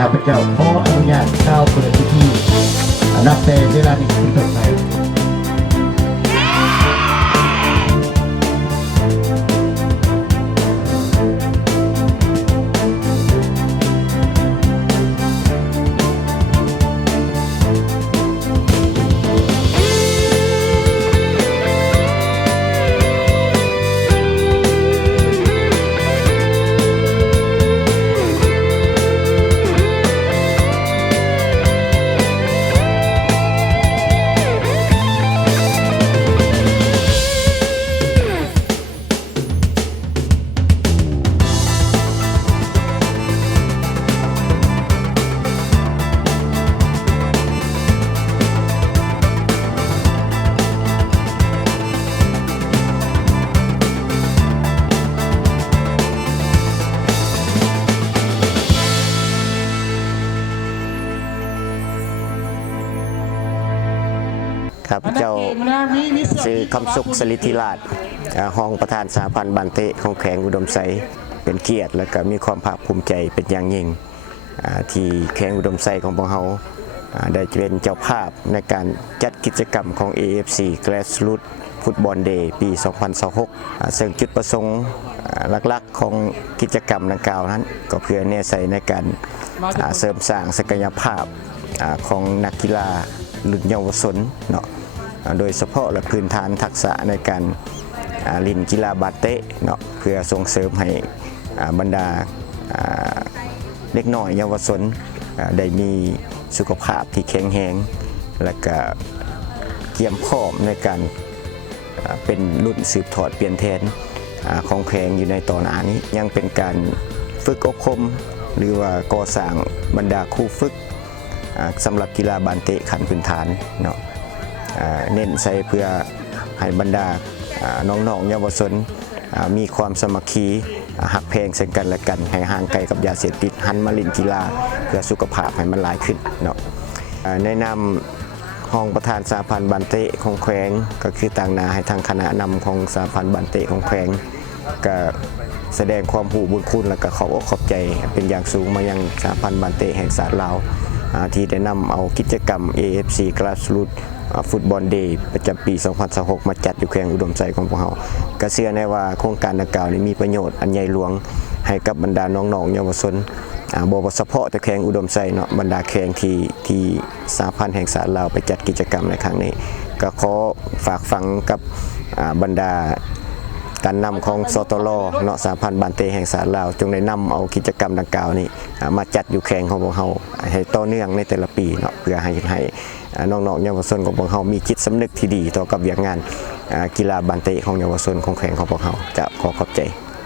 ข้าพเจ้าขออนุญาตเข้าเปิดพิธีนับแต่เวลานี้เป็นต้นไปครับเจ้าชื่อคำสุขสลิธิราชห้องประธานสหพันธ์บันเตะของแขวงอุดมไซเป็นเกียรติและก็มีความภาคภูมิใจเป็นอย่างยิ่งที่แขวงอุดมไซของพวกเราได้เป็นเจ้าภาพในการจัดกิจกรรมของ AFC Grassroots Football Day ปี 2026 ซึ่งจุดประสงค์หลักๆของกิจกรรมดังกล่าวนั้นก็เพื่อแนใส่ในการเสริมสร้างศักยภาพของนักกีฬารุ่นเยาวชนเนาะโดยเฉพาะและพื้นฐานทักษะในการเล่นกีฬาบาเตะเนาะเพื่อส่งเสริมให้บรรดาเด็กน้อยเยาวชนได้มีสุขภาพที่แข็งแรงและก็เตรียมพร้อมในการเป็นรุ่นสืบทอดเปลี่ยนแทนของแขวงอยู่ในต่อหน้านี้ยังเป็นการฝึกอบรมหรือว่าก่อสร้างบรรดาครูฝึกสำหรับกีฬาบาเตะขั้นพื้นฐานเนาะเน้นใส่เพื่อให้บรรดาน้องๆเยาวชนมีความสมัครคีหักแพงซึ่งกันและกันให้ห่างไกลกับยาเสพติดหันมาเล่นกีฬาเพื่อสุขภาพให้มันหลายขึ้นเนาะในนามห้องประธานสหพันธ์บันเตะของแขวงก็คือต่างนาให้ทางคณะนำของสหพันธ์บันเตะของแขวงก็แสดงความหูบุญคุณและก็ขอบอกขอบใจเป็นอย่างสูงมายังสหพันธ์บันเตะแห่งชาติลาวที่ได้นำเอากิจกรรม AFC Grassroots Football Day ประจำปี 2026 มาจัดอยู่แขวงอุดมไซของพวกเราก็เชื่อแน่ว่าโครงการดังกล่าวนี้มีประโยชน์อันใหญ่หลวงให้กับบรรดาน้องๆเยาวชนบ่เฉพาะแต่แขวงอุดมไซเนาะบรรดาแขวงที่สหพันธ์แห่งชาติลาวไปจัดกิจกรรมในครั้งนี้ก็ขอฝากฟังกับบรรดาการนำของสตลเนาะสหพันธ์บันเตะแห่งชาติลาวจงได้นำเอากิจกรรมดังกล่าวนี้มาจัดอยู่แข่งของพวกเราให้ต่อเนื่องในแต่ละปีเนาะเพื่อให้น้องๆเยาวชนของพวกเรามีจิตสำนึกที่ดีต่อกับอย่างงานกีฬาบันเตะของเยาวชนของแข่งของพวกเราจะขอขอบใจ